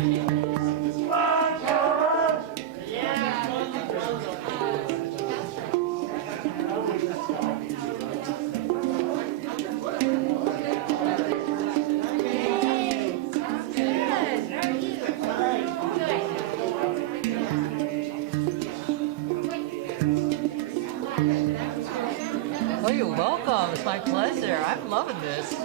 Oh, you're welcome. It's my pleasure. I'm loving this.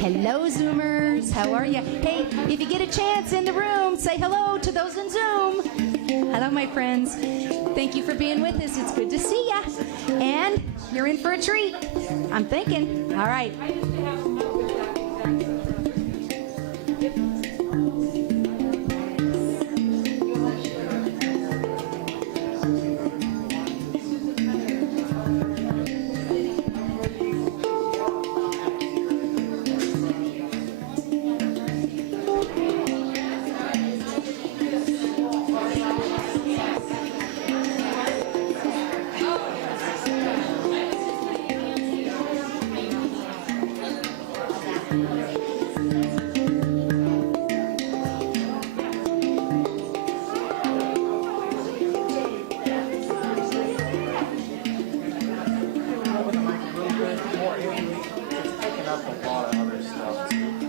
Hello, Zoomers. How are you? Hey, if you get a chance in the room, say hello to those in Zoom. Hello, my friends. Thank you for being with us. It's good to see ya. And you're in for a treat. I'm thinking. All right.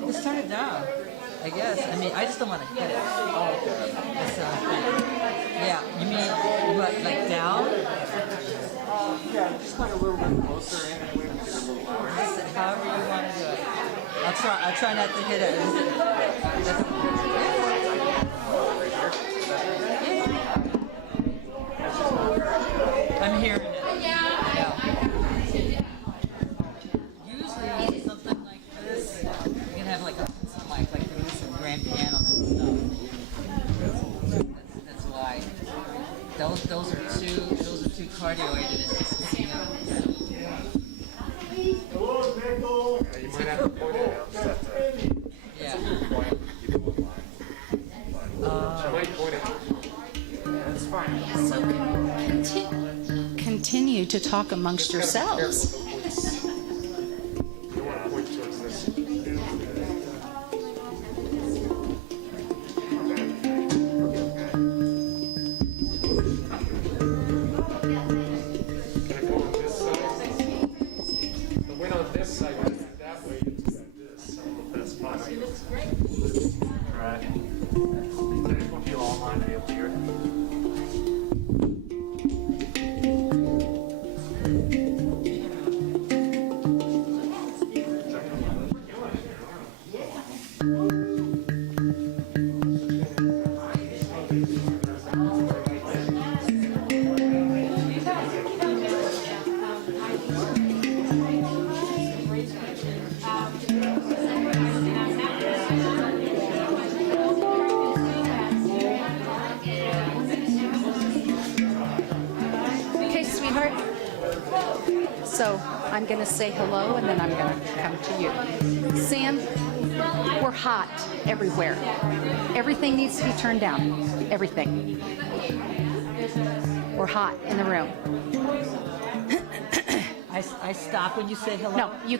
Just turn it down, I guess. I mean, I just don't want to hit it. Oh, okay. That's yeah, you mean what, like down? Yeah, just like a little bit closer in and we can get a little louder. However you want to do it. I'll try not to hit it. I'm hearing it. Yeah. Usually something like this, you can have like a mic, like some grand pianos and stuff. That's why. Those are too cardioited. It's just, you know. Hello, Nickel. You might have to point it out. to talk amongst yourselves. You want to point towards this. Can I go on this side? The wind on this side goes that way, you do this. I don't know if that's possible. Alright. I just want you all online to be able to hear it. Okay, sweetheart. So I'm going to say hello, and then I'm going to come to you. Sam, we're hot everywhere. Everything needs to be turned down. Everything. We're hot in the room. I stop when you say hello? No, you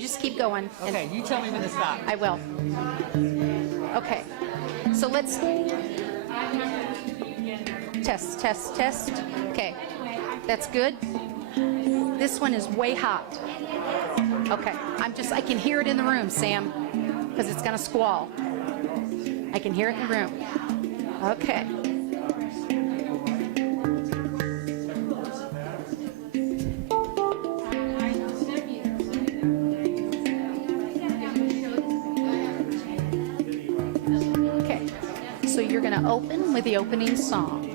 just keep going. and Okay, you tell me when to stop. I will. Okay. So let's test. Okay. That's good. This one is way hot. Okay. I can hear it in the room, Sam, because it's going to squall. I can hear it in the room. Okay. Okay. So you're going to open with the opening song.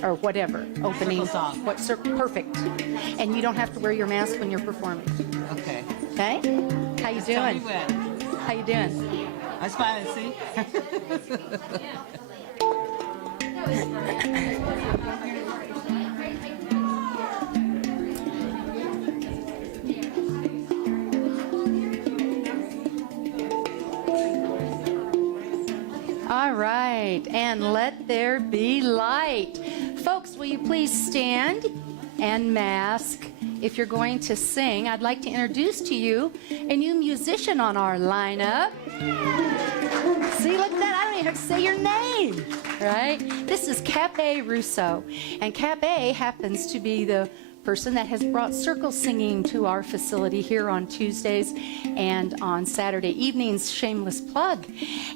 Or whatever, opening song. Perfect. And you don't have to wear your mask when you're performing. Okay. Okay? How you Tell me doing? when. How you doing? I'm smiling, see? All right, and let there be light. Folks, will you please stand and mask? If you're going to sing, I'd like to introduce to you a new musician on our lineup. See, look at that. I don't even have to say your name, right? This is Cape Russo. And Cape happens to be the person that has brought circle singing to our facility here on Tuesdays and on Saturday evenings, shameless plug.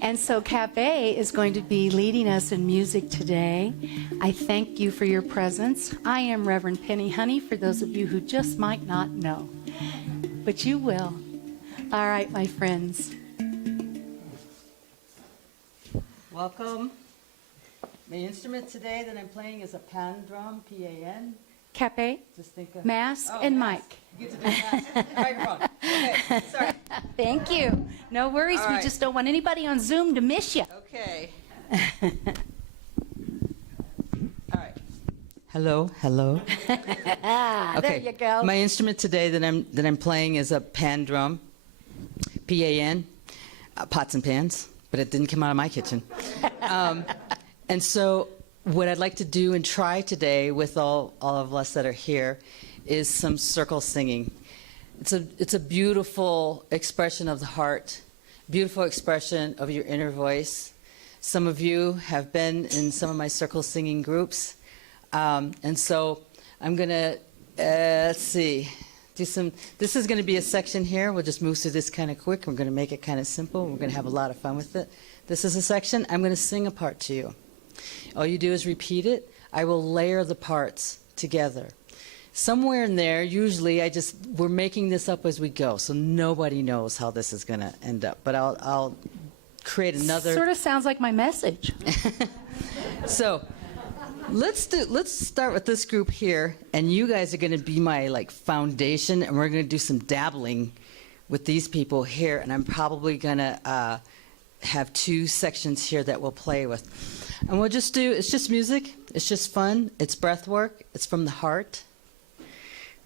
And so Cape is going to be leading us in music today. I thank you for your presence. I am Reverend Penny Honey, for those of you who just might not know. But you will. All right, my friends. Welcome. My instrument today that I'm playing is a pan drum, P-A-N. Cape, Just think of mask and mask. mic. You get to do mask. Microphone. Okay, sorry. Thank you. No worries. All We right. just don't want anybody on Zoom to miss you. Okay. All right. Hello. There you go. My instrument today that I'm playing is a pan drum, P-A-N, pots and pans, but it didn't come out of my kitchen. And so what I'd like to do and try today with all of us that are here is some circle singing. It's a beautiful expression of the heart, beautiful expression of your inner voice. Some of you have been in some of my circle singing groups. And so I'm going to, let's see, this is going to be a section here. We'll just move through this kind of quick. We're going to make it kind of simple. We're going to have a lot of fun with it. This is a section. I'm going to sing a part to you. All you do is repeat it. I will layer the parts together. Somewhere in there, usually we're making this up as we go, so nobody knows how this is going to end up. But I'll create another. Sort of sounds like my message. So let's start with this group here, and you guys are going to be my foundation, and we're going to do some dabbling with these people here, and I'm probably going to have two sections here that we'll play with. And we'll just it's just music, it's just fun, it's breath work, it's from the heart.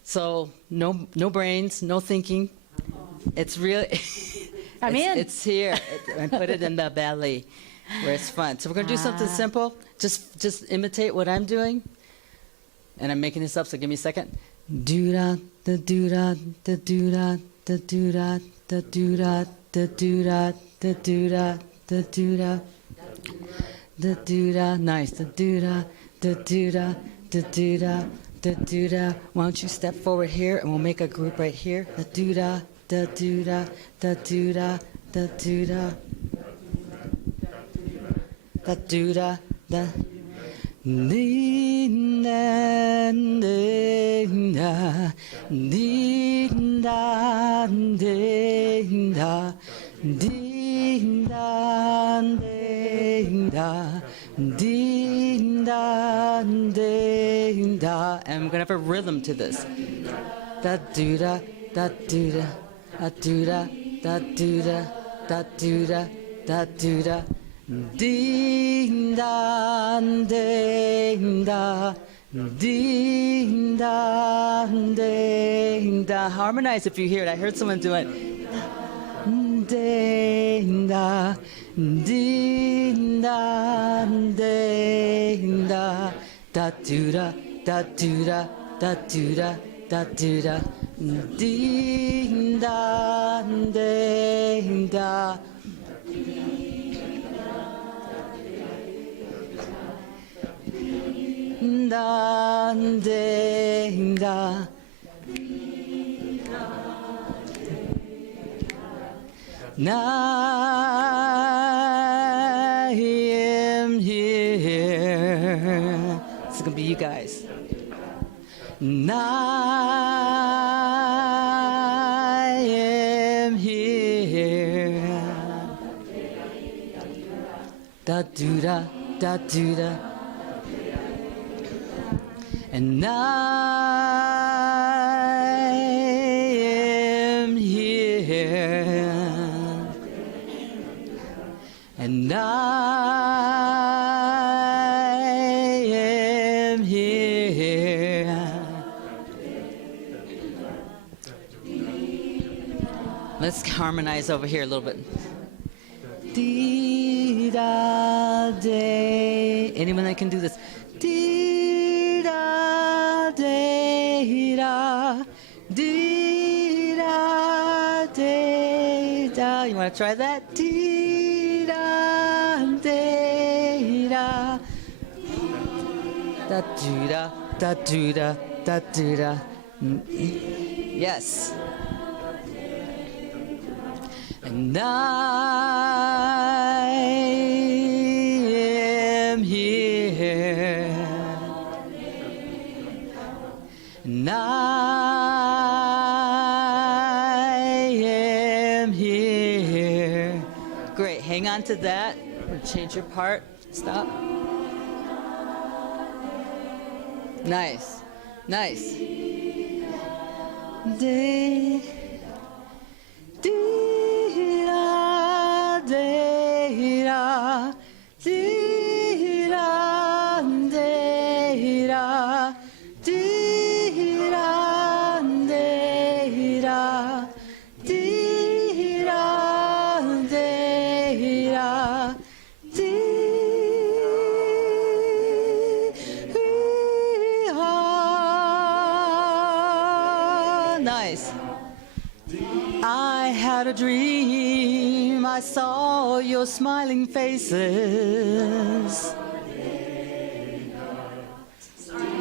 So no brains, no thinking. It's really, it's here. I put it in the belly where it's fun. So we're going to do something simple. Just imitate what I'm doing. and I'm making this up, so give me a second. Do-da, da do-da, da do-da, da do-da, da do-da, da do-da, da do-da, da do-da, da do-da. Nice. Da do-da, da do-da, da do-da, da do-da. Why don't you step forward here, and we'll make a group right here. Da do-da, da do-da, da do-da, da do-da, da do-da, da. Ding dang ding da, ding dang ding da, ding dang ding da, ding dang ding da. And we're gonna have a rhythm to this. Da do da, da do da, da do da, da do da, da do da, da do da. Ding dong ding da, ding dong ding da. Harmonize if you hear it. I heard someone do it. Ding da, ding dong ding da, da do da, da do da, da do da, da do da. Ding dong ding da. Da ding da. I am here. This is gonna be you guys. I am here. Da do da, da do da. And I am here, and I am here. Let's harmonize over here a little bit. Dee da day. Anyone that can do this? Dee da day da, dee da day da. You want to try that? Dee da day da, da do da, da do da, da do da. Yes. And I am here, and I am here. Great, hang on to that. Change your part. Stop. Nice, nice. Day. Da, dee da, dee da, dee da, dee da, dee da, dee da, dee da. Nice. I had a dream, I saw your smiling faces.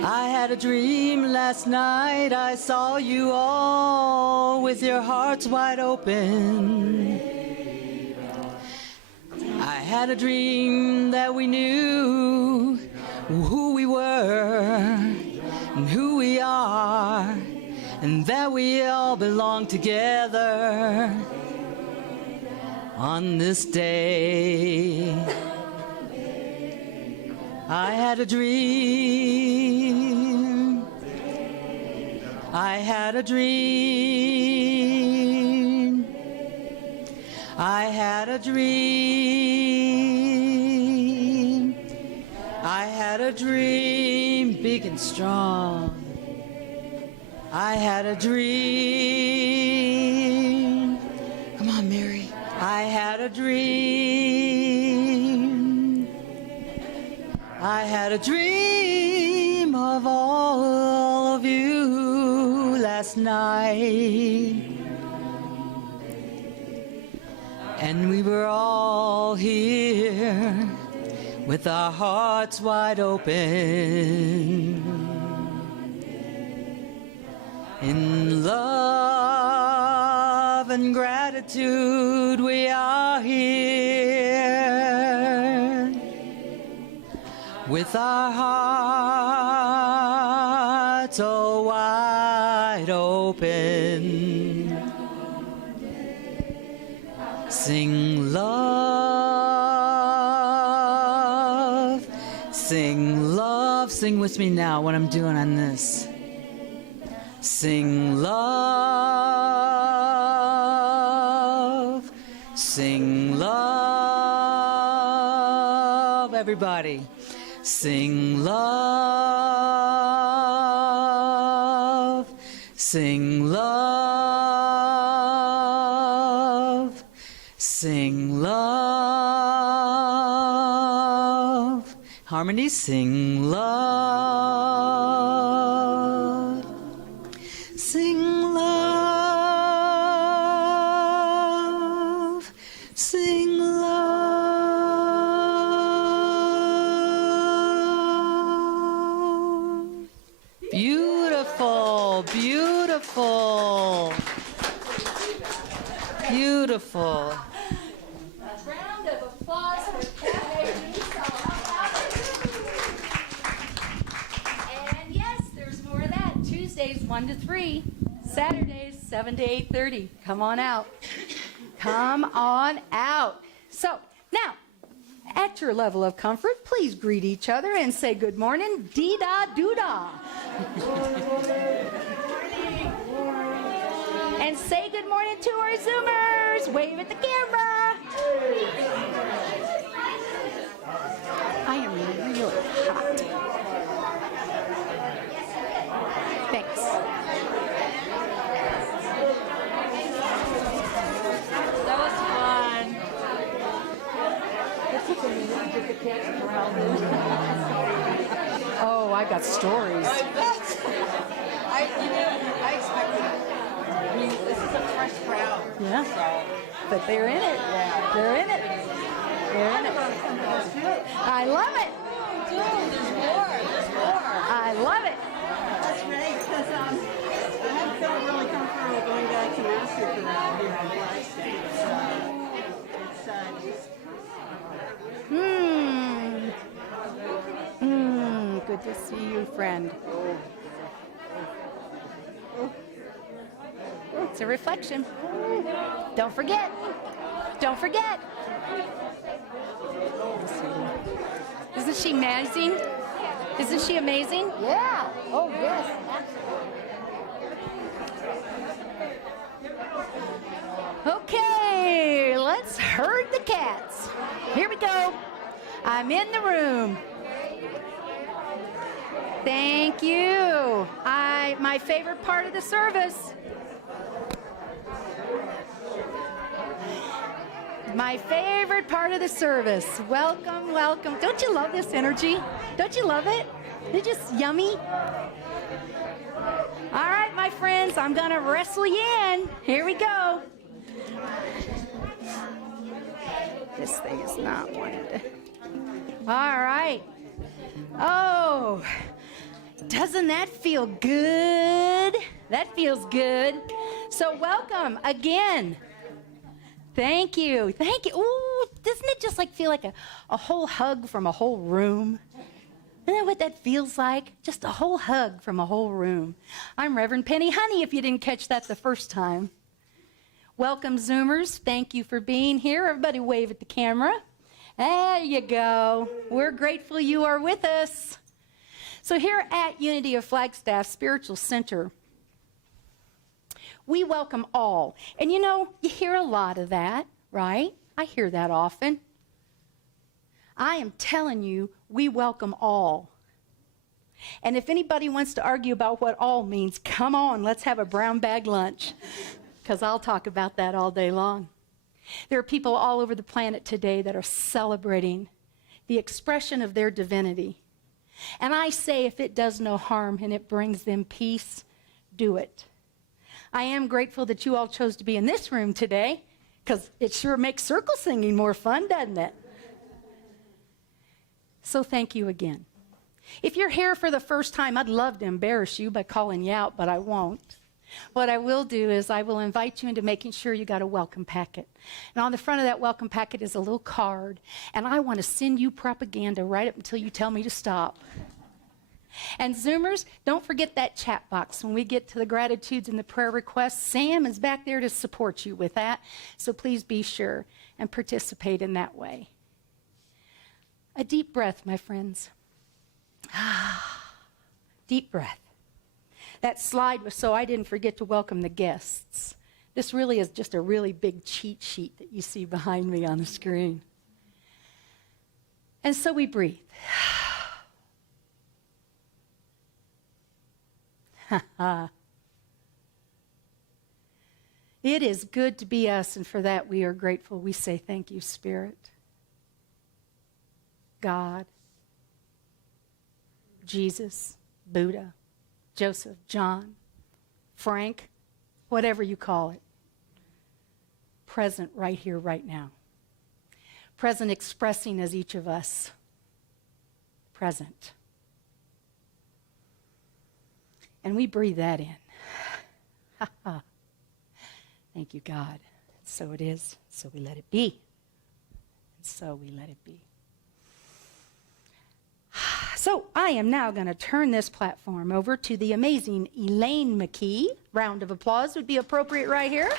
I had a dream last night, I saw you all with your hearts wide open. I had a dream that we knew who we were and who we are, and that we all belong together on this day. I had a dream. I had a dream. I had a dream. I had a dream, big and strong. I had a dream. Come on, Mary. I had a dream. I had a dream of all last night, and we were all here with our hearts wide open. In love and gratitude we are here, with our hearts all wide open. Sing love, sing love. Sing with me now what I'm doing on this. Sing love, sing love, everybody. Sing love, sing love, sing love. Harmony, sing love. Sing love, sing love. Beautiful, beautiful, beautiful. Round of applause for Kat. And yes, there's more of that. Tuesdays 1 to 3, Saturdays 7 to 8:30. Come on out. Come on out. So now, at your level of comfort, please greet each other and say good morning. Dee-da-doo-da. And say good morning to our Zoomers. Wave at the camera. I am really hot. Thanks. That was fun. Oh, I got stories. I expected it. I mean, this is a fresh crowd. Yeah. But they're in it. Yeah. They're in it. They're in it. I love it. Dude, there's more. There's more. I love it. That's great, because I haven't felt really comfortable going back to master chorale here in Flagstaff. Good to see you, friend. It's a reflection. Don't forget. Don't forget. Isn't she amazing? Isn't she amazing? Yeah. Oh, yes. Okay, let's herd the cats. Here we go. I'm in the room. Thank you. My favorite part of the service. My favorite part of the service. Welcome, welcome. Don't you love this energy? Don't you love it? It's just yummy. All right, my friends, I'm going to wrestle you in. Here we go. This thing is not wanting to. All right. Oh, doesn't that feel good? That feels good. So welcome again. Thank you. Thank you. Ooh, doesn't it just feel like a whole hug from a whole room? Isn't that what that feels like? Just a whole hug from a whole room. I'm Reverend Penny Honey, if you didn't catch that the first time. Welcome, Zoomers. Thank you for being here. Everybody wave at the camera. There you go. We're grateful you are with us. So here at Unity of Flagstaff Spiritual Center, we welcome all. And you know, you hear a lot of that, right? I hear that often. I am telling you, we welcome all. And if anybody wants to argue about what all means, come on, let's have a brown bag lunch, because I'll talk about that all day long. There are people all over the planet today that are celebrating the expression of their divinity. And I say, if it does no harm and it brings them peace, do it. I am grateful that you all chose to be in this room today, because it sure makes circle singing more fun, doesn't it? So thank you again. If you're here for the first time, I'd love to embarrass you by calling you out, but I won't. What I will do is I will invite you into making sure you got a welcome packet. And on the front of that welcome packet is a little card, and I want to send you propaganda right up until you tell me to stop. And Zoomers, don't forget that chat box. When we get to the gratitudes and the prayer requests, Sam is back there to support you with that. So please be sure and participate in that way. A deep breath, my friends. Deep breath. That slide was so I didn't forget to welcome the guests. This really is just a really big cheat sheet that you see behind me on the screen. And so we breathe. It is good to be us, and for that we are grateful. We say thank you, Spirit, God, Jesus, Buddha, Joseph, John, Frank, whatever you call it. Present right here, right now. Present expressing as each of us. Present. And we breathe that in. Thank you, God. So it is, so we let it be. And so we let it be. So I am now going to turn this platform over to the amazing Elaine McKee. Round of applause would be appropriate right here.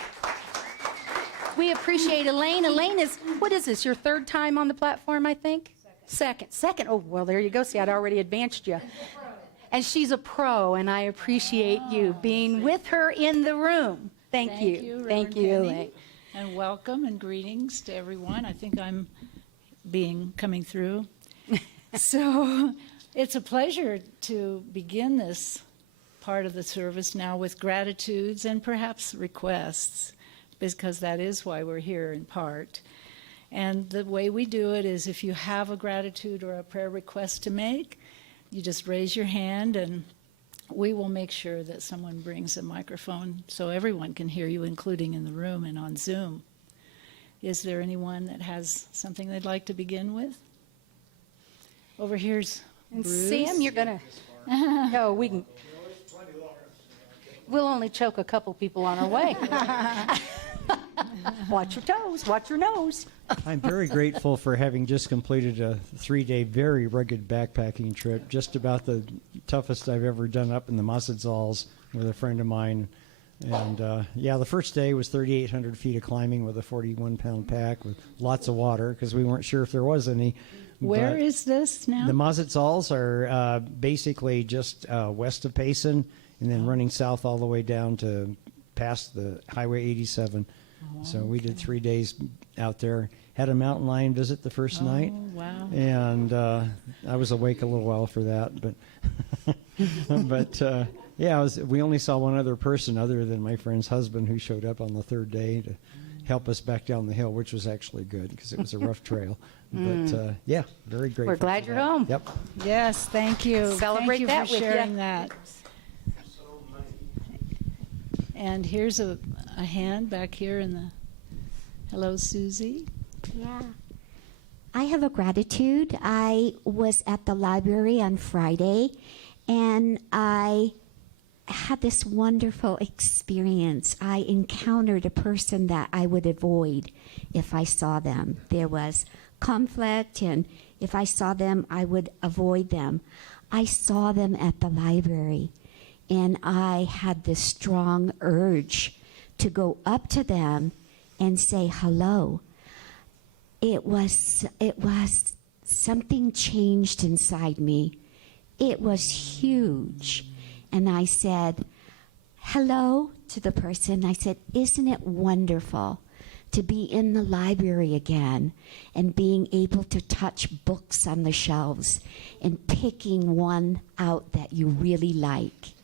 We appreciate Elaine. Elaine is, what is this, your third time on the platform, I think? Second. Oh, well, there you go. See, I'd already advanced you. And she's a pro, and I appreciate you being with her in the room. Thank you. Thank you, Elaine. And welcome and greetings to everyone. I think I'm coming through. So it's a pleasure to begin this part of the service now with gratitudes and perhaps requests, because that is why we're here in part. And the way we do it is if you have a gratitude or a prayer request to make, you just raise your hand and we will make sure that someone brings a microphone so everyone can hear you, including in the room and on Zoom. Is there anyone that has something they'd like to begin with? Over here's And Bruce. Sam, you're going to... No, we can... We'll only choke a couple people on our way. Watch your toes, watch your nose. I'm very grateful for having just completed a 3-day very rugged backpacking trip, just about the toughest I've ever done up in the Mazatzals with a friend of mine. And the first day was 3,800 feet of climbing with a 41-pound pack with lots of water because we weren't sure if there was any. Where is this now? The Mazatzals are basically just west of Payson and then running south all the way down to past the Highway 87. So we did 3 days out there. Had a mountain lion visit the first night. Wow. And I was awake a little while for that. But we only saw one other person other than my friend's husband who showed up on the third day to help us back down the hill, which was actually good because it was a rough trail. But very grateful. We're glad you're home. Yep. Yes, thank you. Celebrate thank you that for with ya. sharing that. And here's a hand back here in the... Hello, Susie. Yeah. I have a gratitude. I was at the library on Friday, and I had this wonderful experience. I encountered a person that I would avoid if I saw them. There was conflict, and if I saw them, I would avoid them. I saw them at the library, and I had this strong urge to go up to them and say hello. It was something changed inside me. It was huge. And I said hello to the person. I said, isn't it wonderful to be in the library again and being able to touch books on the shelves and picking one out that you really like?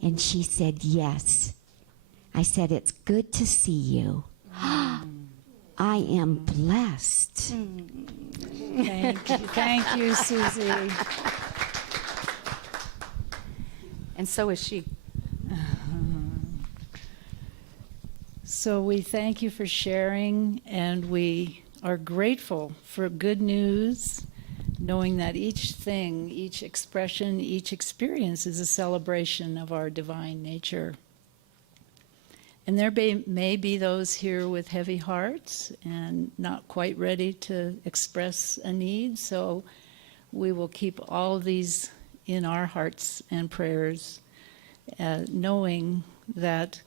And she said, yes. I said, it's good to see you. I am blessed. Thank you, Susie. And so is she. So we thank you for sharing, and we are grateful for good news, knowing that each thing, each expression, each experience is a celebration of our divine nature. And there may be those here with heavy hearts and not quite ready to express a need, so we will keep all of these in our hearts and prayers, knowing that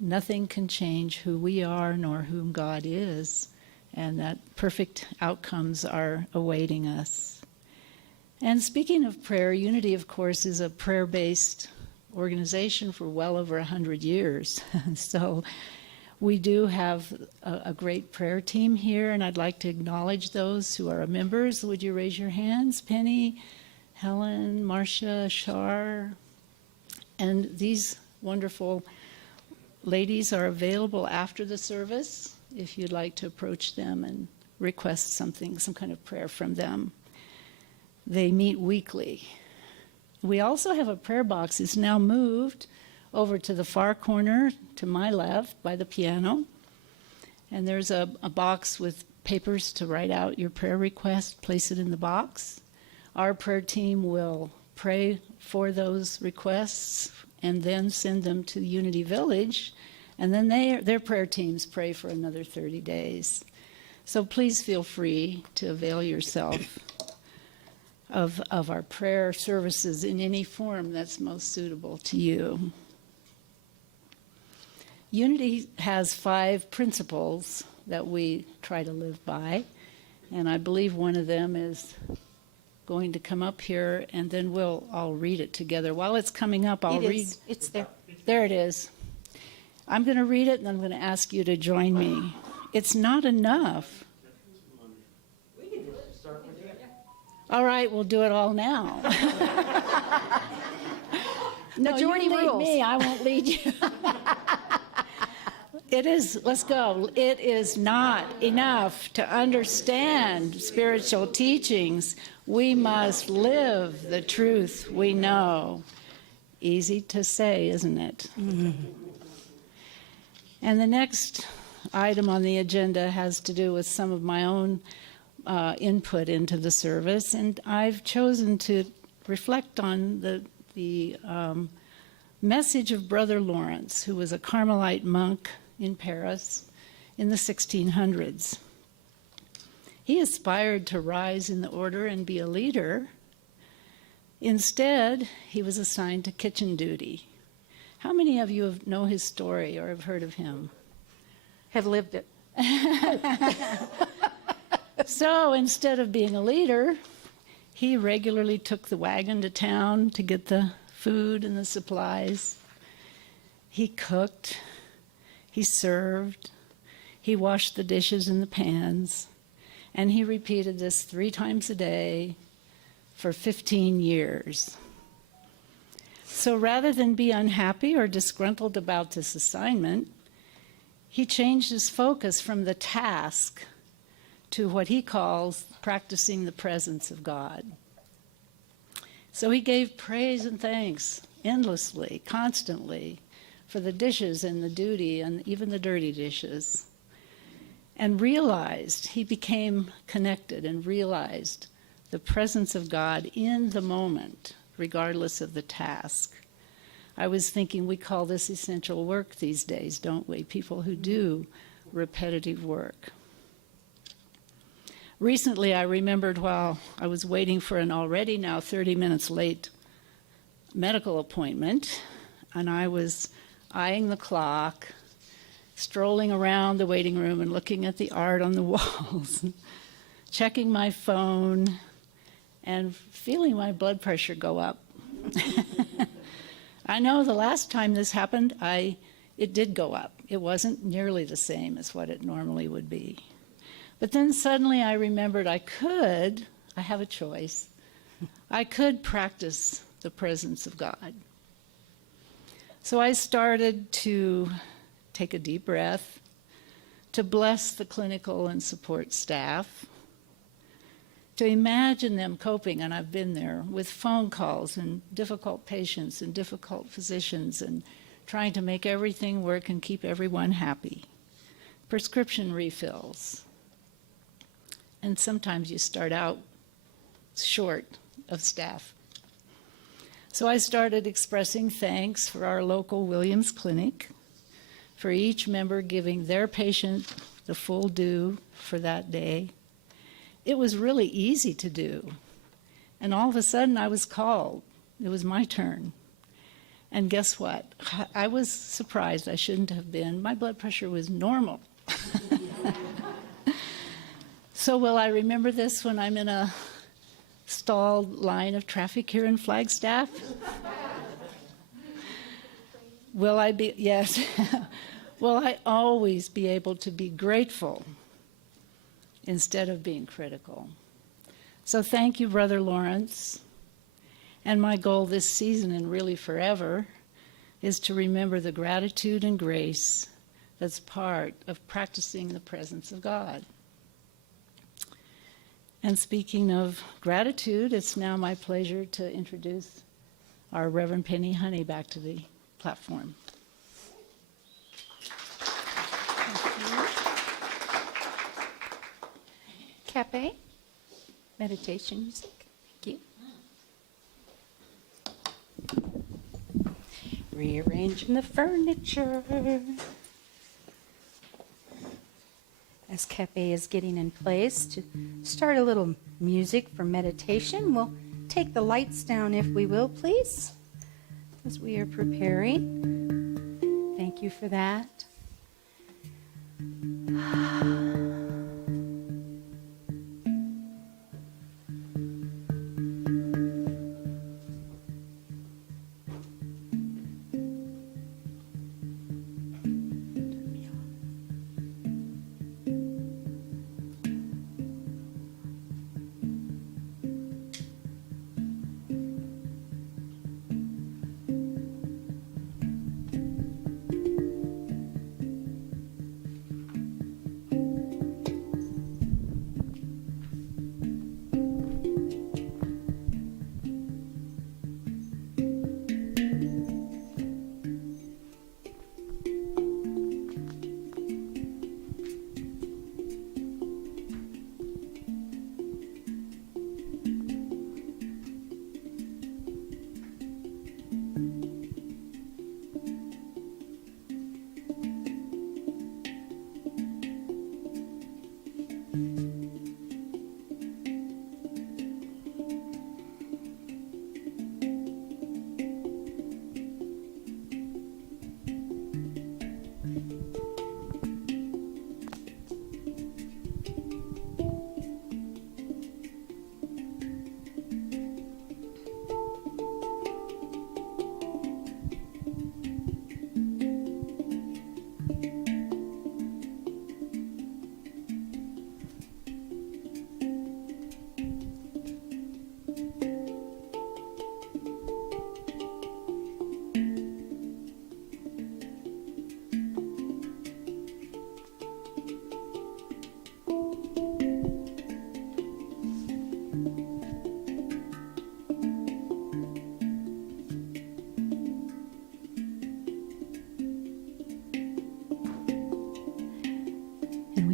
nothing can change who we are nor whom God is, and that perfect outcomes are awaiting us. And speaking of prayer, Unity, of course, is a prayer-based organization for well over 100 years. So we do have a great prayer team here, and I'd like to acknowledge those who are members. Would you raise your hands? Penny, Helen, Marcia, Shar, and these wonderful ladies are available after the service if you'd like to approach them and request something, some kind of prayer from them. They meet weekly. We also have a prayer box. It's now moved over to the far corner to my left by the piano. And there's a box with papers to write out your prayer request, place it in the box. Our prayer team will pray for those requests and then send them to Unity Village. And then their prayer teams pray for another 30 days. So please feel free to avail yourself of our prayer services in any form that's most suitable to you. Unity has 5 principles that we try to live by, and I believe one of them is going to come up here, and then we'll all read it together. While it's coming up, I'll read. It's there. There it is. I'm going to read it, and I'm going to ask you to join me. It's not enough. All right, we'll do it all now. No, Majority you lead rules. me, I won't lead you. It is, let's go. It is not enough to understand spiritual teachings. We must live the truth we know. Easy to say, isn't it? Mm-hmm. And the next item on the agenda has to do with some of my own input into the service, and I've chosen to reflect on the message of Brother Lawrence, who was a Carmelite monk in Paris in the 1600s. He aspired to rise in the order and be a leader. Instead, he was assigned to kitchen duty. How many of you know his story or have heard of him? Have lived it. So instead of being a leader, he regularly took the wagon to town to get the food and the supplies. He cooked, he served, he washed the dishes and the pans, and he repeated this 3 times a day for 15 years. So rather than be unhappy or disgruntled about this assignment, he changed his focus from the task to what he calls practicing the presence of God. So he gave praise and thanks endlessly, constantly, for the dishes and the duty and even the dirty dishes. And he became connected and realized the presence of God in the moment, regardless of the task. I was thinking we call this essential work these days, don't we? People who do repetitive work. Recently, I remembered while I was waiting for an already now 30 minutes late medical appointment, and I was eyeing the clock, strolling around the waiting room and looking at the art on the walls, checking my phone, and feeling my blood pressure go up. I know the last time this happened, it did go up. It wasn't nearly the same as what it normally would be. But then suddenly I remembered I have a choice. I could practice the presence of God. So I started to take a deep breath, to bless the clinical and support staff, to imagine them coping, and I've been there, with phone calls and difficult patients and difficult physicians and trying to make everything work and keep everyone happy. prescription refills. And sometimes you start out short of staff. So I started expressing thanks for our local Williams Clinic, for each member giving their patient the full due for that day. It was really easy to do. And all of a sudden I was called. It was my turn. And guess what? I was surprised. I shouldn't have been. My blood pressure was normal. So will I remember this when I'm in a stalled line of traffic here in Flagstaff? Will I be, yes. Will I always be able to be grateful instead of being critical? So thank you, Brother Lawrence. And my goal this season, and really forever, is to remember the gratitude and grace that's part of practicing the presence of God. And speaking of gratitude, it's now my pleasure to introduce our Reverend Penny Honey back to the platform. Cafe, meditation music. Thank you. Rearranging the furniture. As Cafe is getting in place to start a little music for meditation, we'll take the lights down if we will, please, as we are preparing. Thank you for that.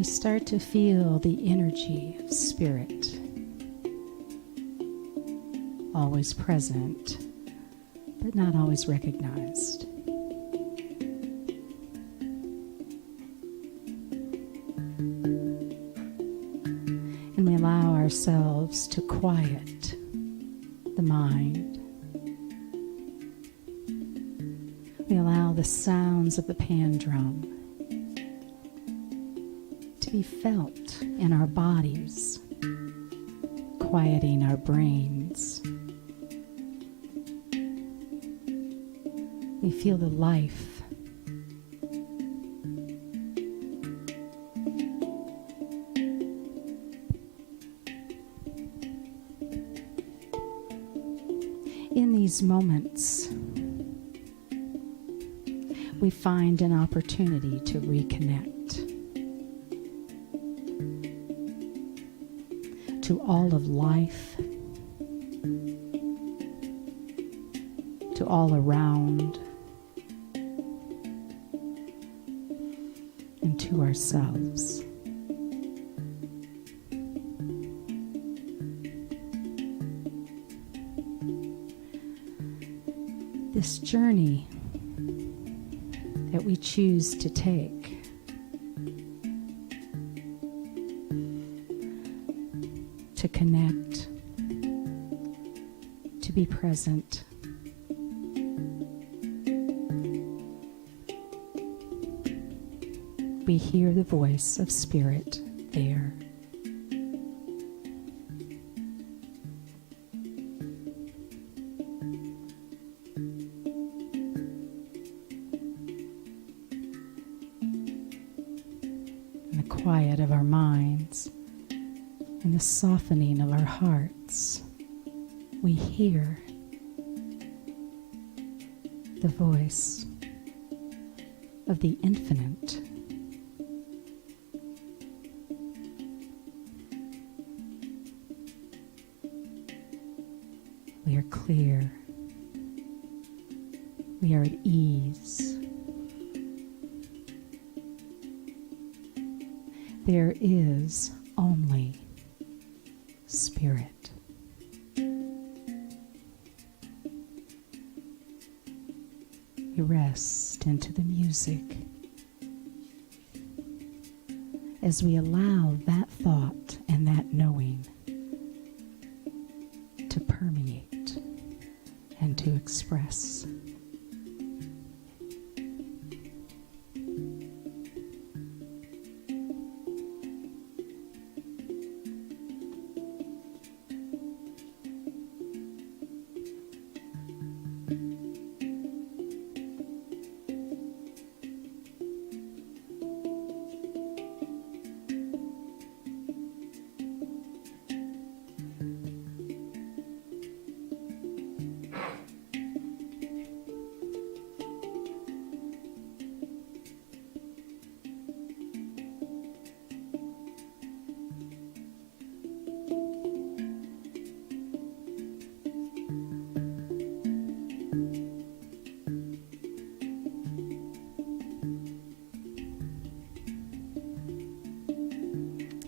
Start to feel the energy of spirit, always present, but not always recognized. And we allow ourselves to quiet the mind. We allow the sounds of the pan drum be felt in our bodies, quieting our brains. We feel the life. In these moments, we find an opportunity to reconnect to all of life, to all around, and to to ourselves. This journey that we choose to take to connect, to be present, we hear the voice of Spirit there. In the quiet of our minds, in the softening of our hearts, we hear the voice of the infinite. We are clear. We are at ease. There is only Spirit. We rest into the music as we allow that thought and that knowing to permeate and to express.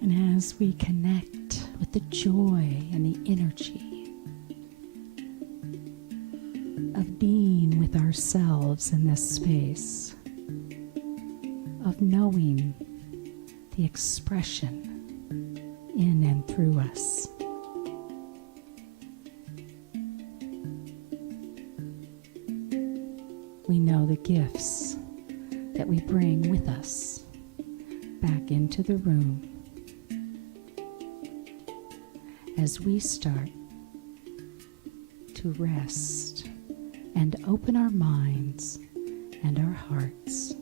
And as we connect with the joy and the energy of being with ourselves in this space, of knowing the expression in and through us, we know the gifts that we bring with us back into the room as we start to rest and open our minds and our hearts.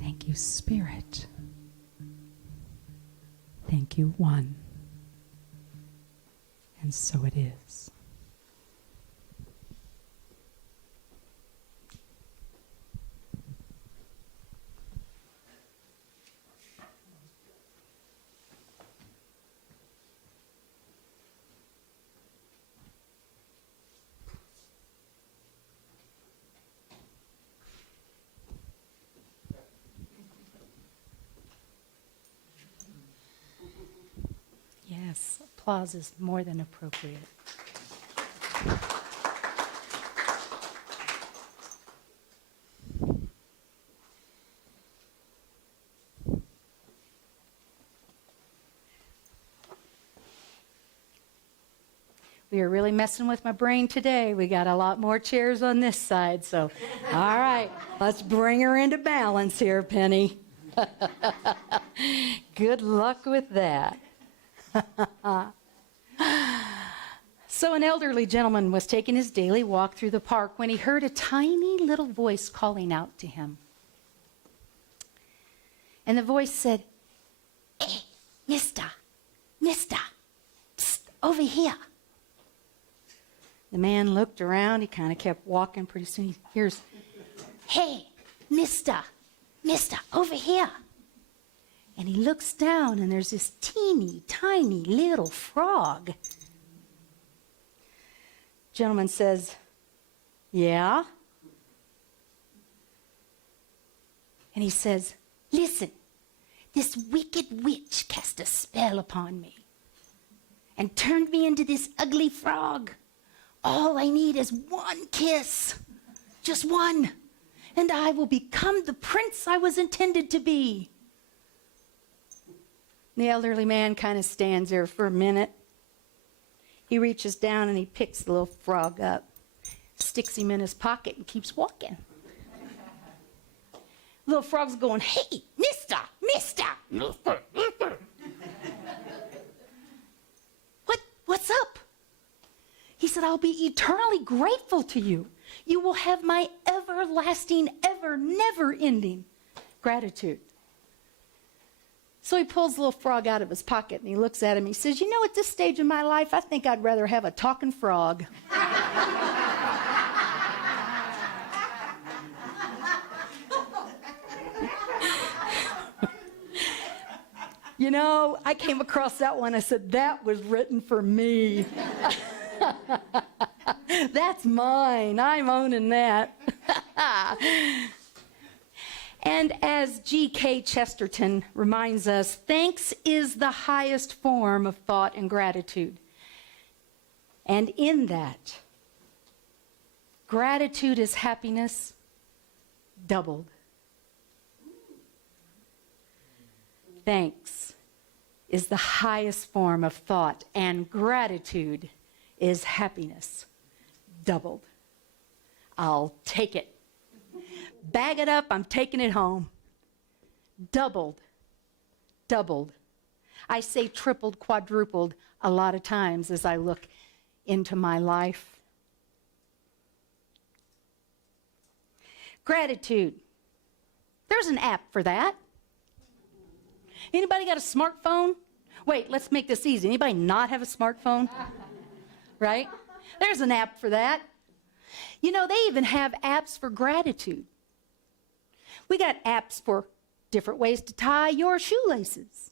Thank you, Spirit. Thank you, One. And so it is. Yes, applause is more than appropriate. We are really messing with my brain today. We got a lot more chairs on this side, so all right, let's bring her into balance here, Penny. Good luck with that. So an elderly gentleman was taking his daily walk through the park when he heard a tiny little voice calling out to him. And the voice said, "Hey, mister, psst, over here." The man looked around. He kind of kept walking. Pretty soon he hears, "Hey, mister, over here." And he looks down, and there's this teeny, tiny little frog. Gentleman says, Yeah? And he says, listen, this wicked witch cast a spell upon me and turned me into this ugly frog. All I need is one kiss, just one, and I will become the prince I was intended to be. The elderly man kind of stands there for a minute. He reaches down and he picks the little frog up, sticks him in his pocket, and keeps walking. Little frog's going, hey, mister. What's up? He said, I'll be eternally grateful to you. You will have my everlasting, never-ending gratitude. So he pulls the little frog out of his pocket and he looks at him. He says, you know, at this stage of my life, I think I'd rather have a talking frog. You know, I came across that one. I said, that was written for me. That's mine. I'm owning that. And as G.K. Chesterton reminds us, thanks is the highest form of thought and gratitude. And in that, gratitude is happiness doubled. Thanks is the highest form of thought, and gratitude is happiness doubled. I'll take it. Bag it up, I'm taking it home. Doubled. I say tripled, quadrupled a lot of times as I look into my life. Gratitude. There's an app for that. Anybody got a smartphone? Wait, let's make this easy. Anybody not have a smartphone? Right? There's an app for that. You know, they even have apps for gratitude. We got apps for different ways to tie your shoelaces.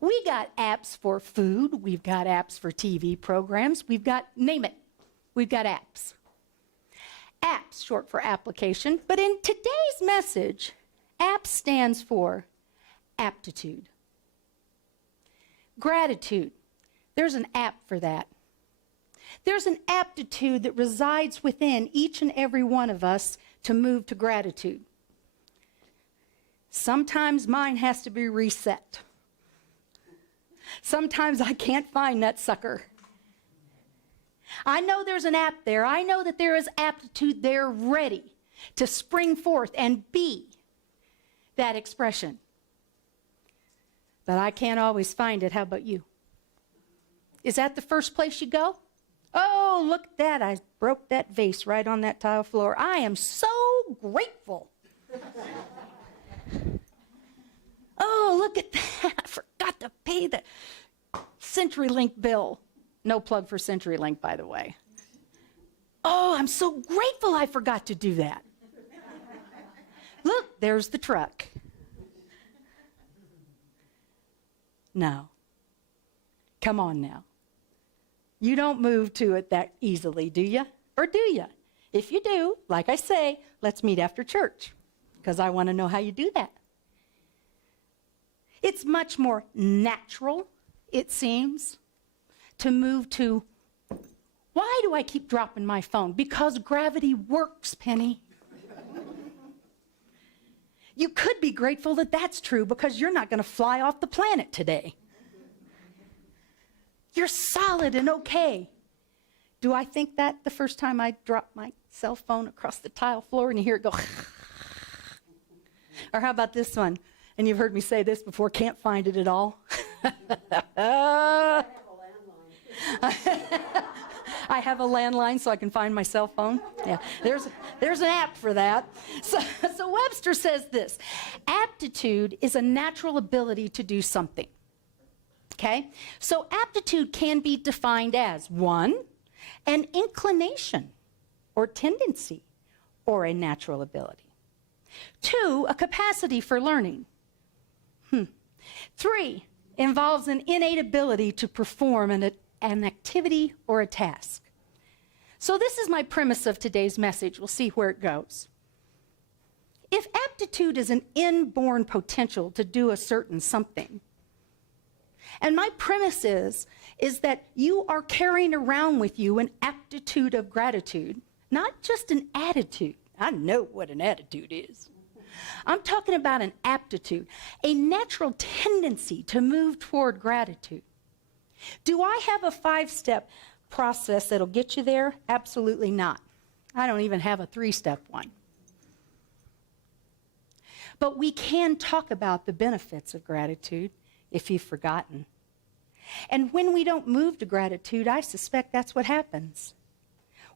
We got apps for food. We've got apps for TV programs. We've got, name it, we've got apps. Apps, short for application. But in today's message, app stands for aptitude. Gratitude. There's an app for that. There's an aptitude that resides within each and every one of us to move to gratitude. Sometimes mine has to be reset. Sometimes I can't find that sucker. I know there's an app there. I know that there is aptitude there ready to spring forth and be that expression. But I can't always find it. How about you? Is that the first place you go? Oh, look at that. I broke that vase right on that tile floor. I am so grateful. Oh, look at that. I forgot to pay the CenturyLink bill. No plug for CenturyLink, by the way. Oh, I'm so grateful I forgot to do that. Look, there's the truck. No. Come on now. You don't move to it that easily, do you? Or do you? If you do, like I say, let's meet after church, because I want to know how you do that. It's much more natural, it seems, to move to, why do I keep dropping my phone? Because gravity works, Penny. You could be grateful that that's true because you're not going to fly off the planet today. You're solid and okay. Do I think that the first time I dropped my cell phone across the tile floor and you hear it go? Or how about this one? And you've heard me say this before, can't find it at all. I have a landline so I can find my cell phone. Yeah, there's an app for that. So Webster says this, aptitude is a natural ability to do something. Okay? So aptitude can be defined as 1, an inclination or tendency or a natural ability. 2, a capacity for learning. 3, involves an innate ability to perform an activity or a task. So this is my premise of today's message. We'll see where it goes. If aptitude is an inborn potential to do a certain something, and my premise is that you are carrying around with you an aptitude of gratitude, not just an attitude. I know what an attitude is. I'm talking about an aptitude, a natural tendency to move toward gratitude. Do I have a 5-step process that'll get you there? Absolutely not. I don't even have a 3-step one. But we can talk about the benefits of gratitude if you've forgotten. And when we don't move to gratitude, I suspect that's what happens.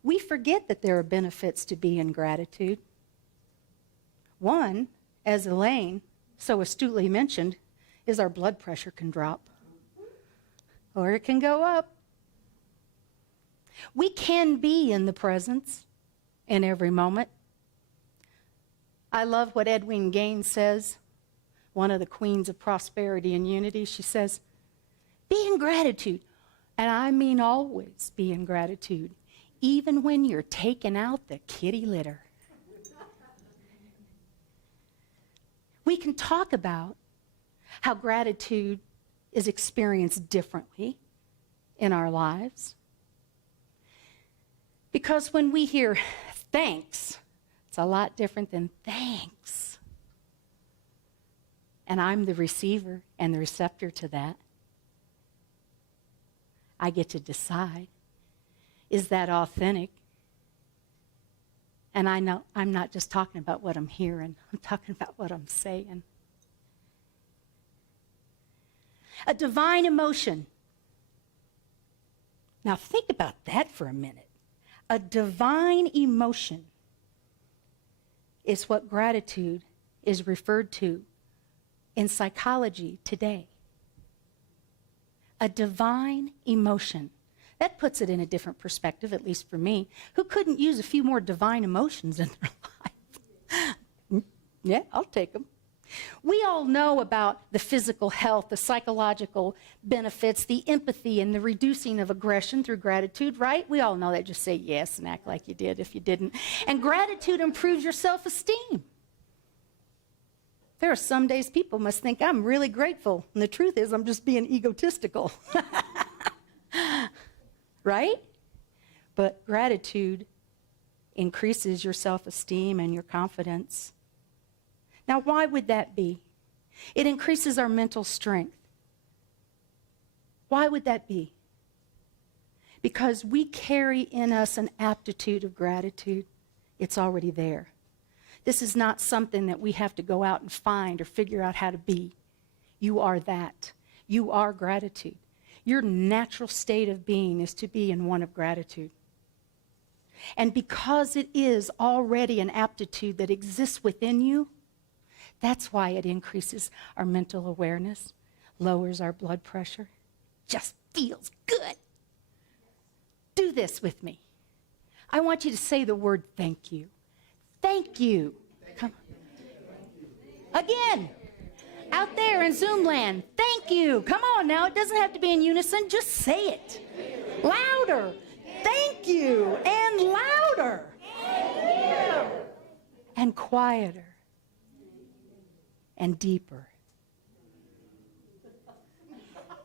We forget that there are benefits to be in gratitude. One, as Elaine so astutely mentioned, is our blood pressure can drop. Or it can go up. We can be in the presence in every moment. I love what Edwin Gaines says, one of the queens of prosperity and unity. She says, be in gratitude. And I mean always be in gratitude, even when you're taking out the kitty litter. We can talk about how gratitude is experienced differently in our lives. Because when we hear thanks, it's a lot different than thanks. And I'm the receiver and the receptor to that. I get to decide, is that authentic? And I know I'm not just talking about what I'm hearing, I'm talking about what I'm saying. A divine emotion. Now think about that for a minute. A divine emotion is what gratitude is referred to in psychology today. A divine emotion. That puts it in a different perspective, at least for me, who couldn't use a few more divine emotions in their life. Yeah, I'll take them. We all know about the physical health, the psychological benefits, the empathy, and the reducing of aggression through gratitude, right? We all know that. Just say yes and act like you did if you didn't. And gratitude improves your self-esteem. There are some days people must think I'm really grateful, and the truth is I'm just being egotistical. Right? But gratitude increases your self-esteem and your confidence. Now, why would that be? It increases our mental strength. Why would that be? Because we carry in us an aptitude of gratitude. It's already there. This is not something that we have to go out and find or figure out how to be. You are that. You are gratitude. Your natural state of being is to be in one of gratitude. And because it is already an aptitude that exists within you, that's why it increases our mental awareness, lowers our blood pressure, just feels good. Do this with me. I want you to say the word thank you. Thank you. Come. Again. Out there in Zoom land, thank you. Come on now, it doesn't have to be in unison, just say it. Louder. Thank you. And louder. Thank you. And quieter. And deeper.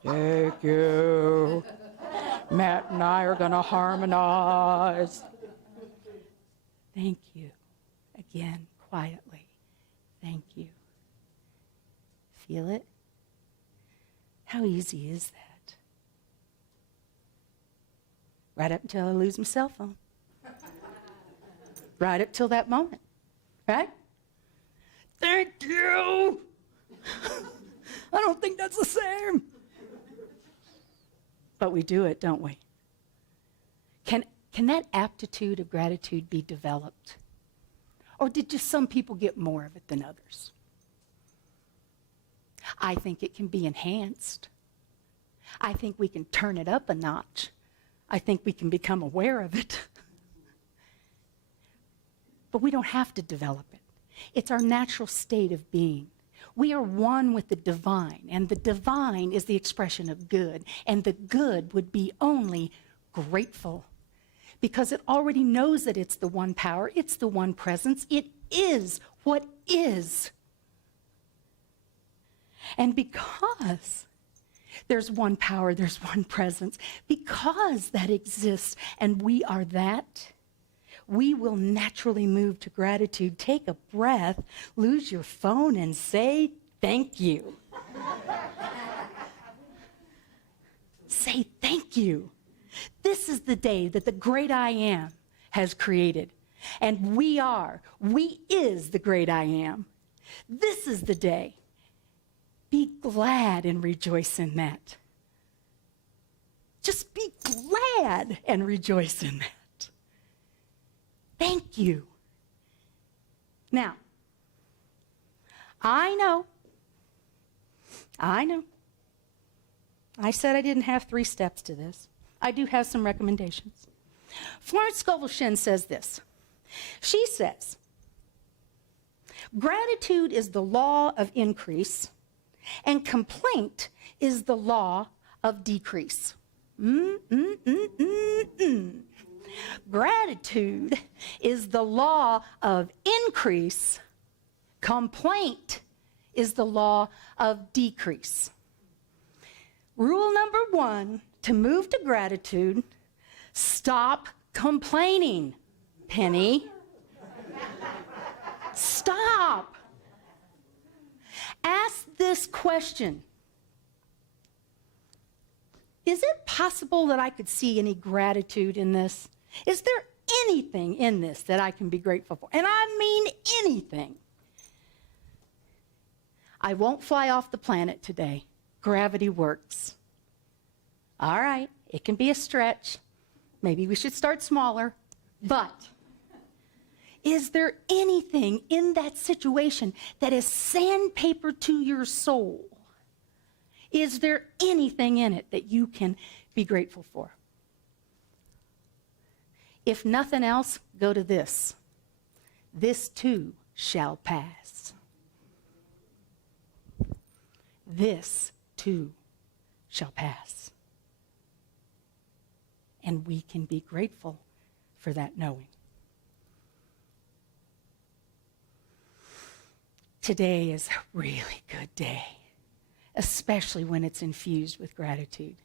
Thank you. Matt and I are going to harmonize. Thank you. Again, quietly. Thank you. Feel it? How easy is that? Right up until I lose my cell phone. Right up till that moment. Right? Thank you. I don't think that's the same. But we do it, don't we? Can that aptitude of gratitude be developed? Or did just some people get more of it than others? I think it can be enhanced. I think we can turn it up a notch. I think we can become aware of it. But we don't have to develop it. It's our natural state of being. We are one with the divine, and the divine is the expression of good, and the good would be only grateful. because it already knows that it's the one power, it's the one presence, it is what is. And because there's one power, there's one presence, because that exists and we are that, we will naturally move to gratitude. Take a breath, lose your phone, and say thank you. Say thank you. This is the day that the great I am has created. And we is the great I am. This is the day. Be glad and rejoice in that. Just be glad and rejoice in that. Thank you. Now, I know. I said I didn't have 3 steps to this. I do have some recommendations. Florence Scovel-Shinn says this. She says, gratitude is the law of increase, and complaint is the law of decrease. Gratitude is the law of increase. Complaint is the law of decrease. Rule number 1, to move to gratitude, stop complaining, Penny. Stop. Ask this question. Is it possible that I could see any gratitude in this? Is there anything in this that I can be grateful for? And I mean anything. I won't fly off the planet today. Gravity works. All right, it can be a stretch. Maybe we should start smaller. But is there anything in that situation that is sandpaper to your soul? Is there anything in it that you can be grateful for? If nothing else, go to this. This too shall pass. This too shall pass. And we can be grateful for that knowing. Today is a really good day, especially when it's infused with gratitude.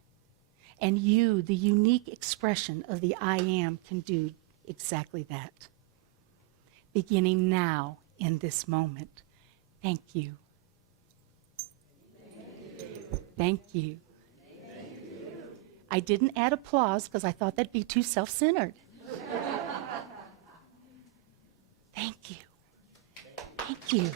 And you, the unique expression of the I am, can do exactly that. Beginning now in this moment. Thank you. Thank you. I didn't add applause because I thought that'd be too self-centered. Thank you. Thank you.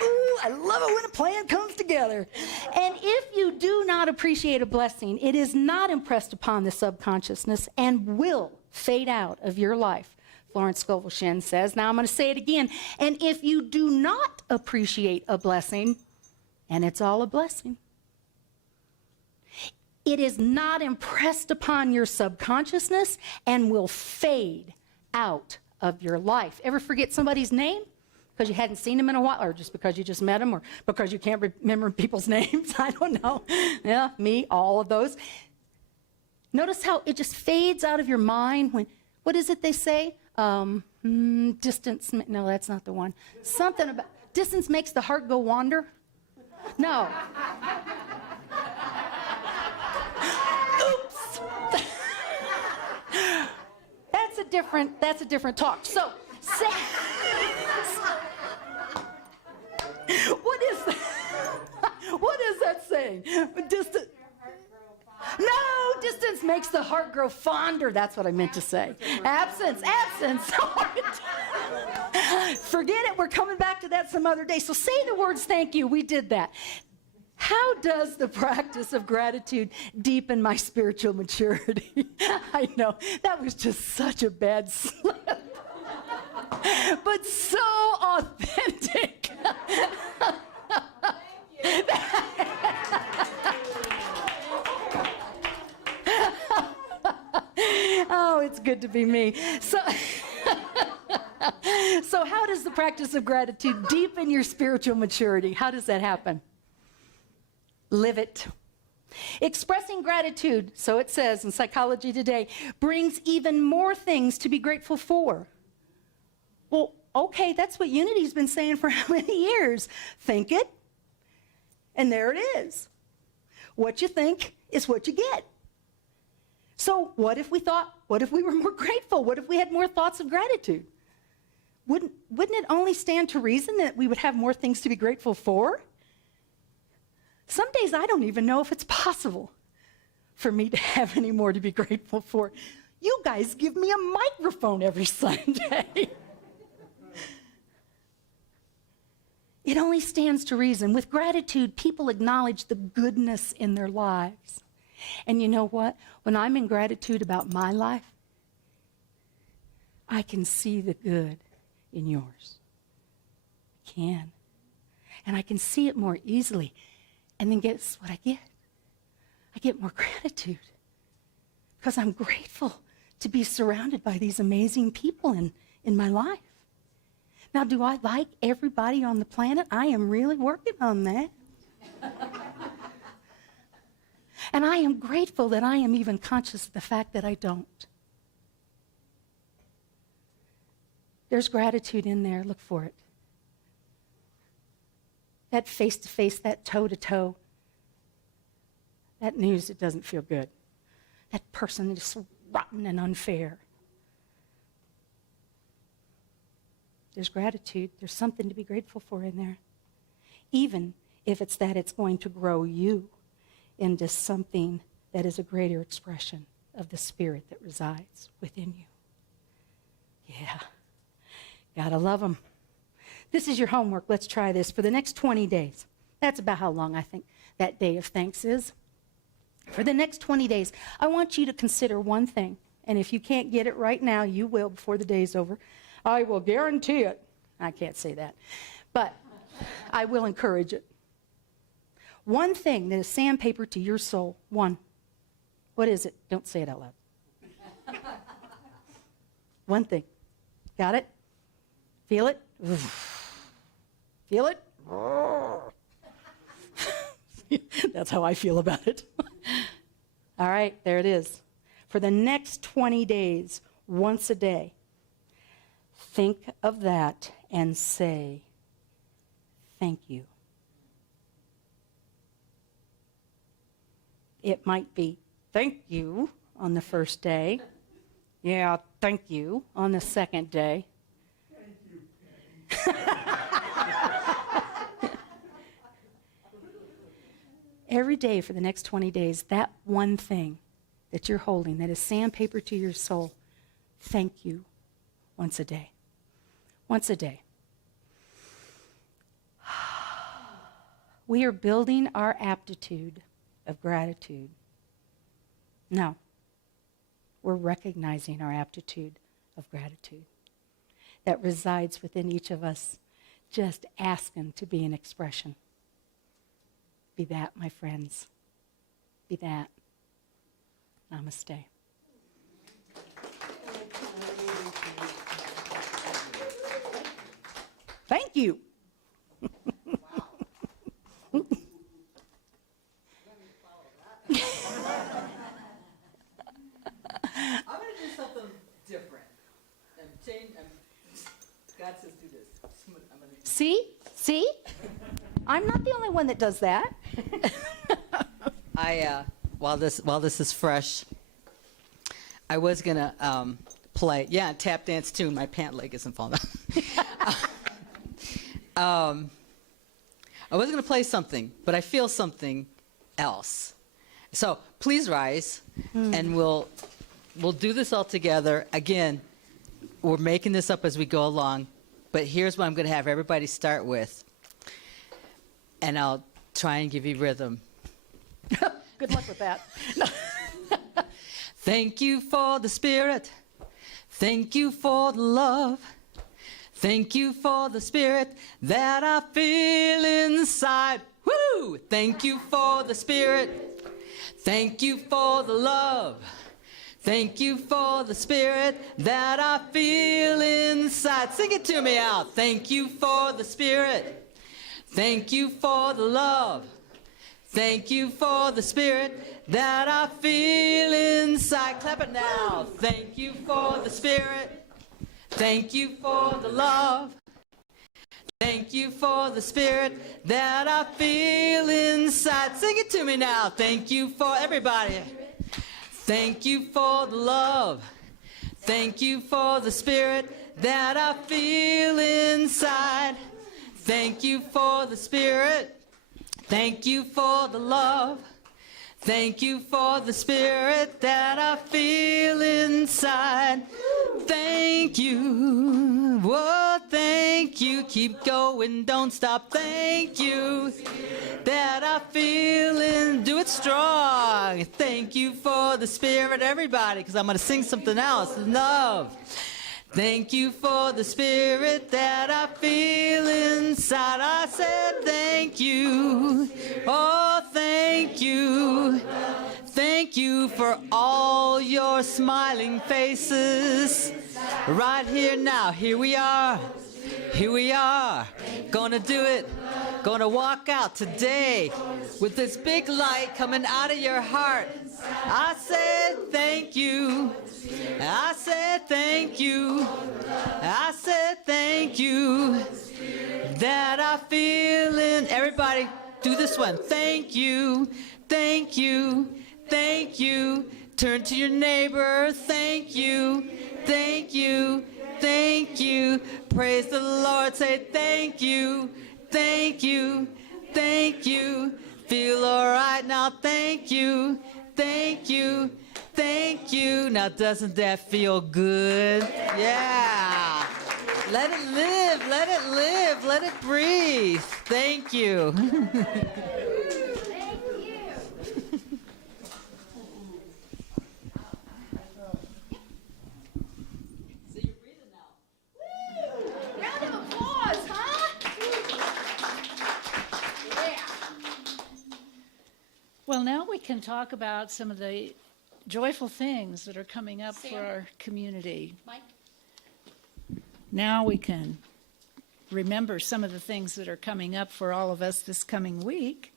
Ooh, I love it when a plan comes together. And if you do not appreciate a blessing, it is not impressed upon the subconsciousness and will fade out of your life, Florence Scovel-Shinn says. Now I'm going to say it again. And if you do not appreciate a blessing, and it's all a blessing, it is not impressed upon your subconsciousness and will fade out of your life. Ever forget somebody's name because you hadn't seen them in a while, or just because you just met them, or because you can't remember people's names? I don't know. Yeah, me, all of those. Notice how it just fades out of your mind when, what is it they say? Distance, no, that's not the one. Something about, distance makes the heart go wander? No. Oops. That's a different talk. So, say, what is that? What is that saying? Distance. No, distance makes the heart grow fonder. That's what I meant to say. Absence. Forget it. We're coming back to that some other day. So say the words thank you. We did that. How does the practice of gratitude deepen my spiritual maturity? I know, that was just such a bad slip. But so authentic. Oh, it's good to be me. So how does the practice of gratitude deepen your spiritual maturity? How does that happen? Live it. Expressing gratitude, so it says in Psychology Today, brings even more things to be grateful for. Well, okay, that's what Unity's been saying for how many years? Think it, and there it is. What you think is what you get. So what if we were more grateful? What if we had more thoughts of gratitude? Wouldn't it only stand to reason that we would have more things to be grateful for? Some days I don't even know if it's possible for me to have any more to be grateful for. You guys give me a microphone every Sunday. It only stands to reason. With gratitude, people acknowledge the goodness in their lives. And you know what? When I'm in gratitude about my life, I can see the good in yours. I can. And I can see it more easily. And then guess what I get? I get more gratitude because I'm grateful to be surrounded by these amazing people in my life. Now, do I like everybody on the planet? I am really working on that. And I am grateful that I am even conscious of the fact that I don't. There's gratitude in there. Look for it. That face-to-face, that toe-to-toe, that news that doesn't feel good. That person is so rotten and unfair. There's gratitude. There's something to be grateful for in there. Even if it's that it's going to grow you into something that is a greater expression of the Spirit that resides within you. Yeah. Gotta love them. This is your homework. Let's try this for the next 20 days. That's about how long I think that day of thanks is. For the next 20 days, I want you to consider one thing. And if you can't get it right now, you will before the day's over. I will guarantee it. I can't say that. But I will encourage it. One thing that is sandpaper to your soul. One. What is it? Don't say it out loud. One thing. Got it? Feel it? Feel it? That's how I feel about it. All right, there it is. For the next 20 days, once a day, think of that and say, thank you. It might be, thank you on the first day. Yeah, thank you on the second day. Every day for the next 20 days, that one thing that you're holding that is sandpaper to your soul, thank you once a day. Once a day. We are building our aptitude of gratitude. No, we're recognizing our aptitude of gratitude that resides within each of us, just asking to be an expression. Be that, my friends. Be that. Namaste. Thank you. I'm going to do something different. And change. God says do this. See? I'm not the only one that does that. While this is fresh, I was gonna play tap dance tune. My pant leg isn't falling down. I was gonna play something, but I feel something else. So please rise, and we'll do this all together. Again, we're making this up as we go along, but here's what I'm gonna have everybody start with. And I'll try and give you rhythm. Good luck with that. Thank you for the Spirit. Thank you for the love. Thank you for the Spirit that I feel inside. Woo! Thank you for the Spirit. Thank you for the love. Thank you for the Spirit that I feel inside. Sing it to me out. Thank you for the Spirit. Thank you for the love. Thank you for the spirit that I feel inside. Clap it now. Thank you for the spirit. Thank you for the love. Thank you for the spirit that I feel inside. Sing it to me now. Thank you for everybody. Thank you for the love. Thank you for the spirit that I feel inside. Thank you for the spirit. Thank you for the love. Thank you for the spirit that I feel inside. Thank you. Whoa, thank you. Keep going, don't stop. Thank you that I feel in. Do it strong. Thank you for the spirit, everybody, because I'm going to sing something else. Love. Thank you for the spirit that I feel inside. I said thank you. Oh, thank you. Thank you for all your smiling faces. Right here now. Here we are. Here we are. Gonna do it. Gonna walk out today with this big light coming out of your heart. I said thank you. I said thank you. I said thank you that I feel in. Everybody do this one. Thank you. Thank you. Thank you. Turn to your neighbor. Thank you. Thank you. Thank you. Praise the Lord. Say thank you. Thank you. Thank you. Feel all right now. Thank you. Thank you. Thank you. Now, doesn't that feel good? Yeah. Let it live. Let it live. Let it breathe. Thank you. Round of applause, huh? Yeah. Well, now we can talk about some of the joyful things that are coming up for our community. Mike? Now we can remember some of the things that are coming up for all of us this coming week.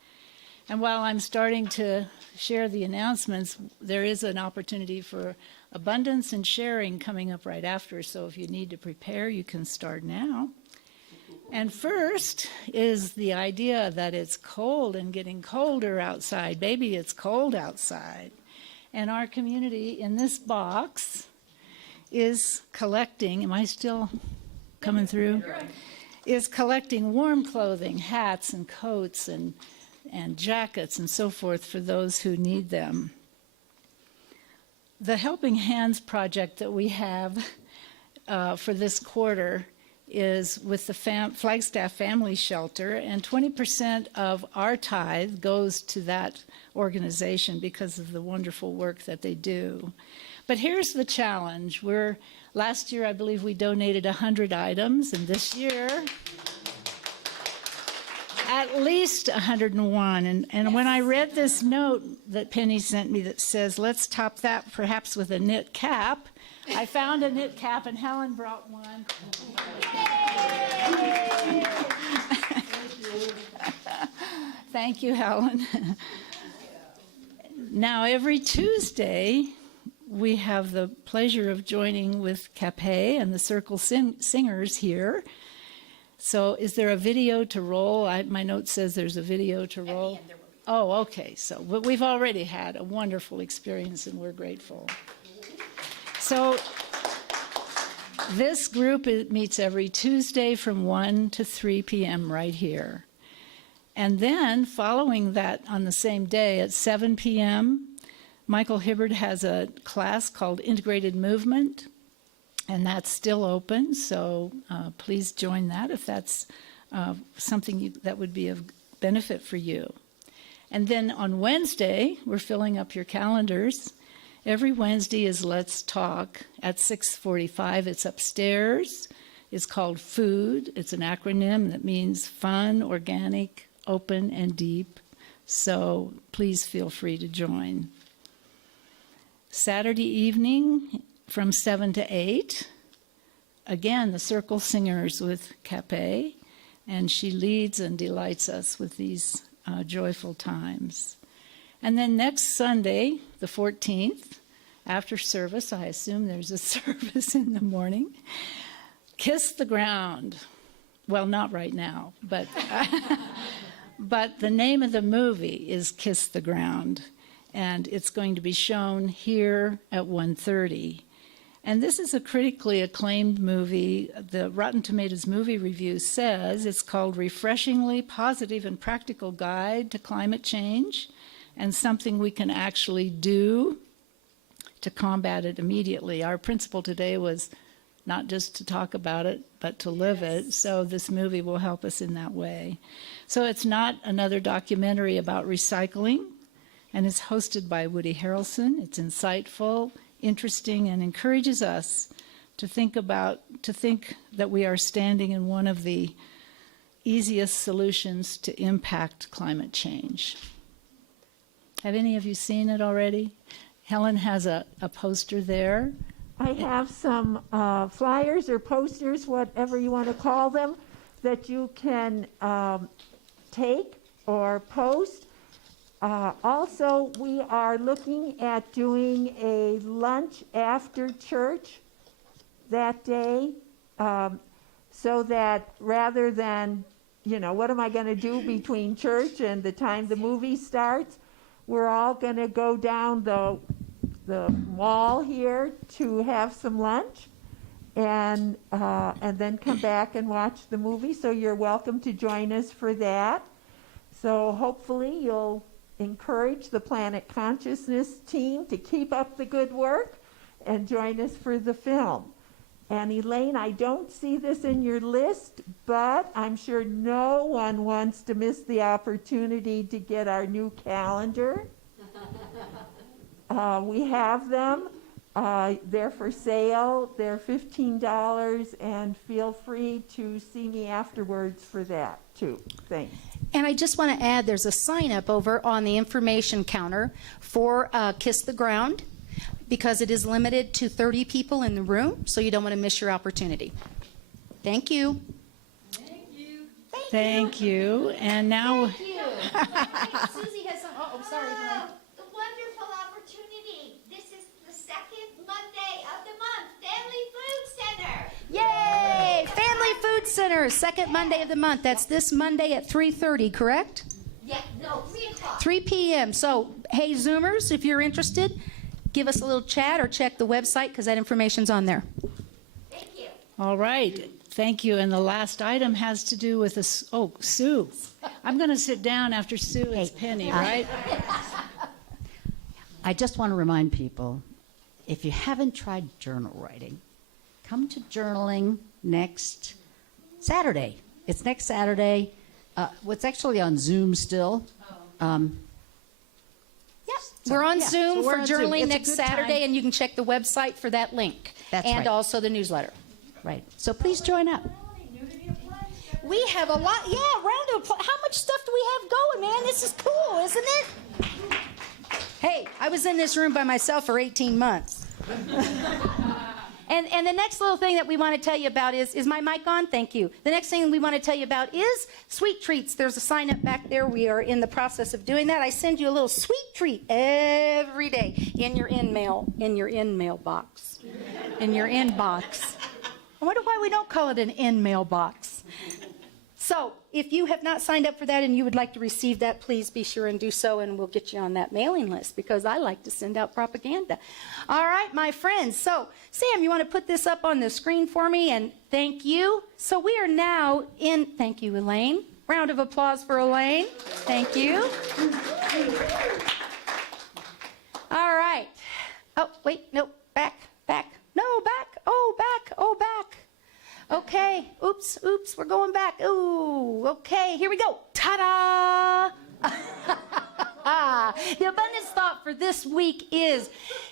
And while I'm starting to share the announcements, there is an opportunity for abundance and sharing coming up right after. So if you need to prepare, you can start now. And first is the idea that it's cold and getting colder outside. Baby, it's cold outside. And our community in this box is collecting, am I still coming through? Is collecting warm clothing, hats and coats and jackets and so forth for those who need them. The Helping Hands project that we have for this quarter is with the Flagstaff Family Shelter, and 20% of our tithe goes to that organization because of the wonderful work that they do. But here's the challenge. Last year, I believe we donated 100 items, and this year, at least 101. And when I read this note that Penny sent me that says, let's top that perhaps with a knit cap, I found a knit cap, and Helen brought one. Thank you, Helen. Now, every Tuesday, we have the pleasure of joining with Capé and the Circle Singers here. So is there a video to roll? My note says there's a video to roll. Oh, okay. But we've already had a wonderful experience, and we're grateful. So this group meets every Tuesday from 1 to 3 p.m. right here. And then following that on the same day at 7 p.m., Michael Hibbard has a class called Integrated Movement, and that's still open. So please join that if that's something that would be of benefit for you. And then on Wednesday, we're filling up your calendars. Every Wednesday is Let's Talk at 6:45. It's upstairs. It's called FOOD. It's an acronym that means fun, organic, open, and deep. So please feel free to join. Saturday evening from 7 to 8. Again, the Circle Singers with Capé. And she leads and delights us with these joyful times. And then next Sunday, the 14th, after service, I assume there's a service in the morning, Kiss the Ground. Well, not right now, but but the name of the movie is Kiss the Ground, and it's going to be shown here at 1:30. And this is a critically acclaimed movie. The Rotten Tomatoes movie review says it's called Refreshingly Positive and Practical Guide to Climate Change and something we can actually do to combat it immediately. Our principle today was not just to talk about it, but to live it. So this movie will help us in that way. So it's not another documentary about recycling, and it's hosted by Woody Harrelson. It's insightful, interesting, and encourages us to think that we are standing in one of the easiest solutions to impact climate change. Have any of you seen it already? Helen has a poster there. I have some flyers or posters, whatever you want to call them, that you can take or post. Also, we are looking at doing a lunch after church that day, so that rather than, what am I going to do between church and the time the movie starts, we're all going to go down the mall here to have some lunch and then come back and watch the movie. So you're welcome to join us for that. So hopefully you'll encourage the Planet Consciousness team to keep up the good work and join us for the film. And Elaine, I don't see this in your list, but I'm sure no one wants to miss the opportunity to get our new calendar. We have them. They're for sale. They're $15, and feel free to see me afterwards for that, too. Thanks. And I just want to add, there's a sign-up over on the information counter for Kiss the Ground, because it is limited to 30 people in the room, so you don't want to miss your opportunity. Thank you. Thank you. And now... Thank you. Susie has some... Oh, sorry. The wonderful opportunity. This is the second Monday of the month, Family Food Center. Yay! Family Food Center, second Monday of the month. That's this Monday at 3:30, correct? Yeah, no, 3 o'clock. 3 p.m. So, hey, Zoomers, if you're interested, give us a little chat or check the website, because that information's on there. Thank you. All right. Thank you. And the last item has to do with Sue. I'm going to sit down after Sue. It's Penny, right? I just want to remind people, if you haven't tried journal writing, come to journaling next Saturday. It's next Saturday. It's actually on Zoom still. We're on Zoom so we're for on Zoom. journaling It's a next good Saturday, time. and you can check the website for that link. That's and right. also the newsletter. Right. So please join up. We have a lot. Yeah, round of applause. How much stuff do we have going, man? This is cool, isn't it? Hey, I was in this room by myself for 18 months. And the next little thing that we want to tell you about is my mic on? Thank you. The next thing we want to tell you about is sweet treats. There's a sign up back there. We are in the process of doing that. I send you a little sweet treat every day in your in-mail box. In your inbox. I wonder why we don't call it an in-mail box. So if you have not signed up for that and you would like to receive that, please be sure and do so, and we'll get you on that mailing list, because I like to send out propaganda. All right, my friends. So, Sam, you want to put this up on the screen for me? And thank you. So we are now in, thank you, Elaine. Round of applause for Elaine. Thank you. All right. Oh, wait, no, back. No, back. Oh, back. Okay, oops, we're going back. Ooh, okay, here we go. Ta-da! The abundance thought for this week is,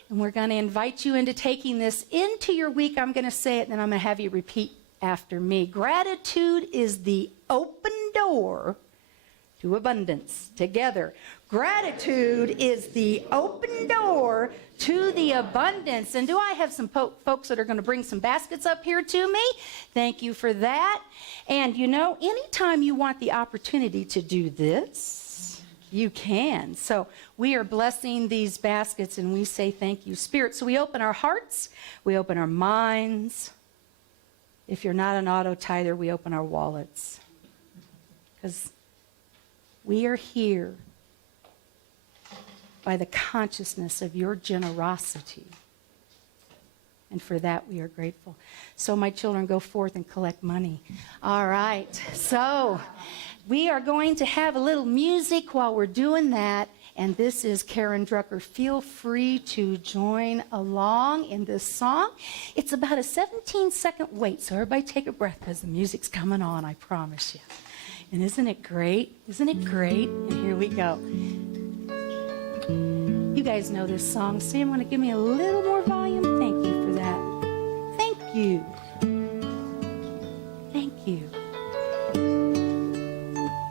and we're going to invite you into taking this into your week. I'm going to say it, and then I'm going to have you repeat after me. Gratitude is the open door to abundance. Together. Gratitude is the open door to the abundance. And do I have some folks that are going to bring some baskets up here to me? Thank you for that. And you know, anytime you want the opportunity to do this, You can. So we are blessing these baskets and we say thank you, Spirit. So we open our hearts, we open our minds. If you're not an auto tither, we open our wallets. Because we are here by the consciousness of your generosity. And for that, we are grateful. So my children, go forth and collect money. All right. So we are going to have a little music while we're doing that. And this is Karen Drucker. Feel free to join along in this song. It's about a 17-second wait. So everybody take a breath because the music's coming on, I promise you. And isn't it great? Isn't it great? And here we go. You guys know this song. Sam, want to give me a little more volume? Thank you for that. Thank you. Thank you.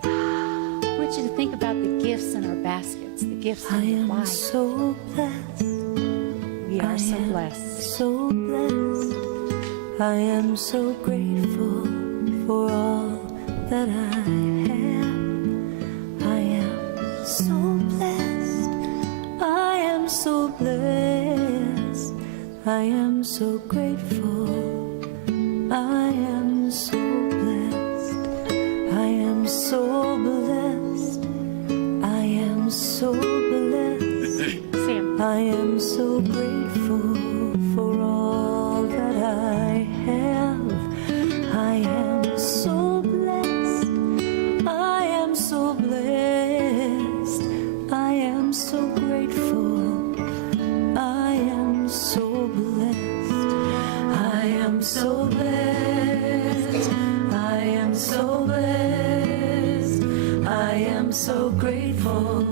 I want you to think about the gifts in our baskets, the gifts in our lives. So blessed. We are so blessed. So blessed. I am so grateful for all that I have. I am so blessed. I am so blessed. I am so grateful. I am so blessed. I am so blessed. I am so blessed. Sam. I am so grateful for all that I have. I am so blessed. I am so blessed. I am so grateful. I am so blessed. I am so blessed. I am so blessed. I am so grateful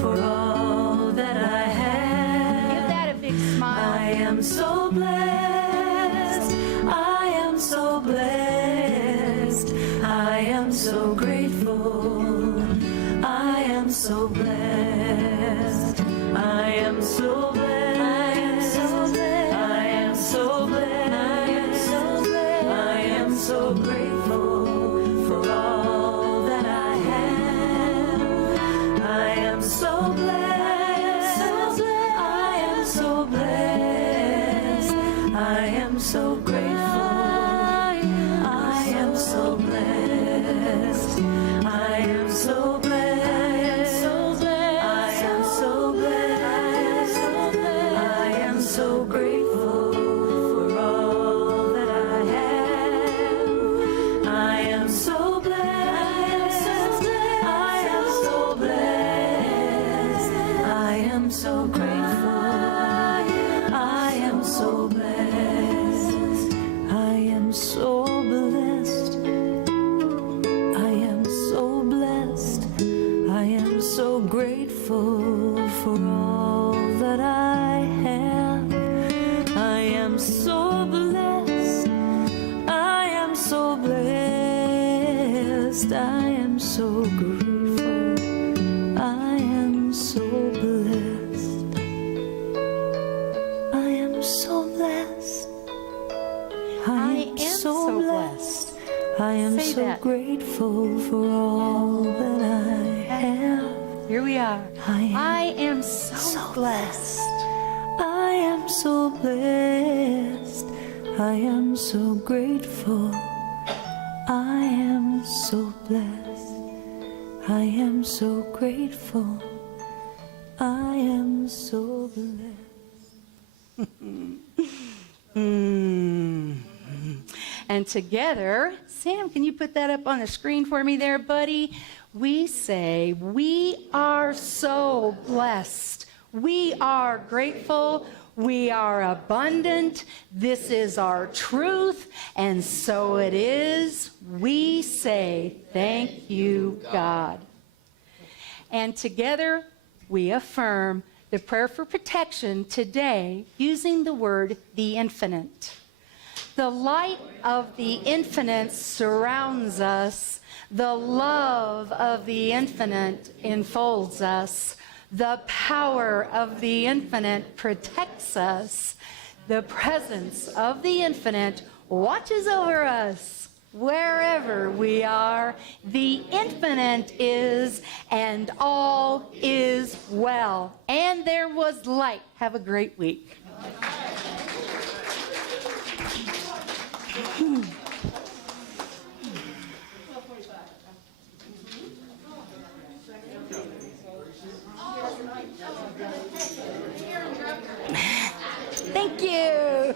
for all that I have. Give that a big smile. I am so blessed. I am so blessed. I am so grateful. I am so blessed. I am so blessed. I am so blessed. I am so grateful for all that I have. I am so blessed. I am so blessed. I am so grateful. I am so blessed. I am so blessed. I am so blessed. I am so grateful for all that I have. I am so blessed. I am so blessed. I am so grateful. I am so blessed. I am so blessed. I am so blessed. I am so grateful for all that I have. I am so blessed. I am so blessed. I am so grateful. I am so blessed. I am so blessed. I am so blessed. I am Say so that. grateful for all that I have. Here we are. I am so blessed. I am so blessed. I am so grateful. I am so blessed. I am so grateful. I am so blessed. And together, Sam, can you put that up on the screen for me there, buddy? We say, we are so blessed. We are grateful. We are abundant. This is our truth. And so it is. We say, thank you, God. And together, we affirm the prayer for protection today using the word the infinite. The light of the infinite surrounds us. The love of the infinite enfolds us. The power of the infinite protects us. The presence of the infinite watches over us wherever wherever we are, the infinite is, and all is well. And there was light. Have a great week. Thank you.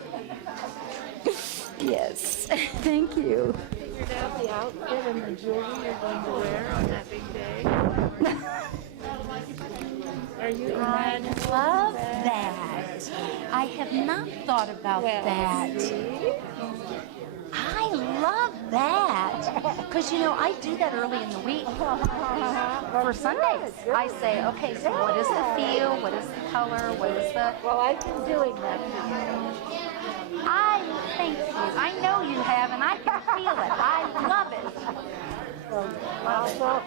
Yes, thank you. Figured out the outfit and the jewelry you're going to wear on that big day? Are you I love that. I have not thought about that. I love that. Because, you know, I do that early in the week. For Sundays, I say, okay, so what is the feel? What is the color? What is the... Well, I've been doing that. I thank you. I know you have, and I can feel it. I love it. So,